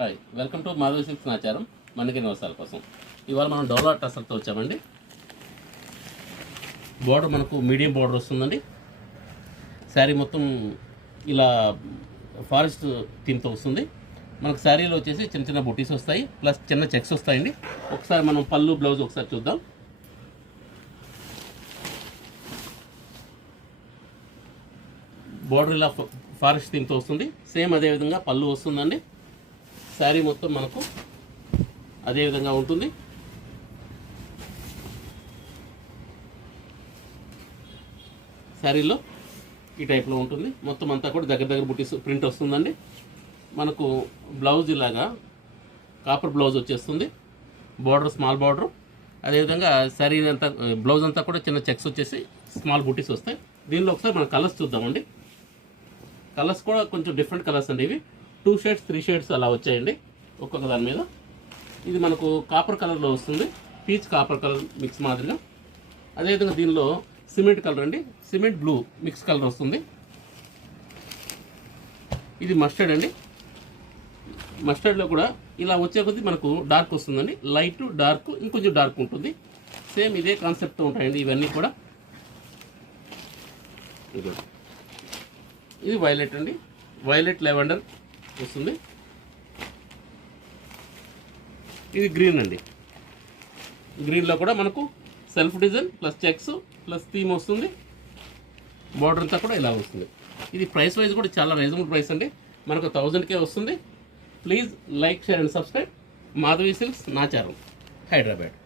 Hi, welcome to Madhavi silks Nacharam మనకి నివసాల కోసం. ఇవాళ మనం డోలా టసర్తో వచ్చామండి. బార్డర్ మనకు మీడియం బార్డర్ వస్తుందండి. శారీ మొత్తం ఇలా ఫారెస్ట్ థీమ్తో వస్తుంది. మనకు శారీలో వచ్చేసి చిన్న చిన్న బుటీస్ వస్తాయి, ప్లస్ చిన్న చెక్స్ వస్తాయండి. ఒకసారి మనం పళ్ళు బ్లౌజ్ ఒకసారి చూద్దాం. బార్డర్ ఇలా ఫారెస్ట్ థీమ్తో వస్తుంది. సేమ్ అదేవిధంగా పళ్ళు వస్తుందండి. శారీ మొత్తం మనకు అదే విధంగా ఉంటుంది. శారీలో ఈ టైప్లో ఉంటుంది. మొత్తం అంతా కూడా దగ్గర బుట్టీస్ ప్రింట్ వస్తుందండి. మనకు బ్లౌజ్ ఇలాగా కాపర్ బ్లౌజ్ వచ్చేస్తుంది. బార్డర్ స్మాల్ బార్డర్, అదేవిధంగా శారీ అంతా బ్లౌజ్ అంతా కూడా చిన్న చెక్స్ వచ్చేసి స్మాల్ బుట్టీస్ వస్తాయి. దీనిలో ఒకసారి మనం కలర్స్ చూద్దామండి. కలర్స్ కూడా కొంచెం డిఫరెంట్ కలర్స్ అండి. ఇవి 2 షేడ్స్ 3 షేడ్స్ అలా వచ్చాయండి ఒక్కొక్క దాని మీద. ఇది మనకు కాపర్ కలర్లో వస్తుంది, పీచ్ కాపర్ కలర్ మిక్స్ మాదిరిగా. అదేవిధంగా దీనిలో సిమెంట్ కలర్ అండి, సిమెంట్ బ్లూ మిక్స్ కలర్ వస్తుంది. ఇది మస్టర్డ్ అండి. మస్టర్డ్లో కూడా ఇలా వచ్చే కొద్దీ మనకు డార్క్ వస్తుందండి. లైట్ డార్క్ ఇంకొంచెం డార్క్ ఉంటుంది. సేమ్ ఇదే కాన్సెప్ట్తో ఉంటాయండి ఇవన్నీ కూడా. ఇది వైలెట్ అండి, వైలెట్ లెవెండర్ వస్తుంది. ఇది గ్రీన్ అండి. గ్రీన్లో కూడా మనకు self design plus checks plus theme వస్తుంది. బార్డర్ అంతా కూడా ఇలా వస్తుంది. ఇది ప్రైస్ వైజ్ కూడా చాలా రీజనబుల్ ప్రైస్ అండి. మనకు 1000కే వస్తుంది. Please like, share and subscribe. Madhavi silks Nacharam, Hyderabad.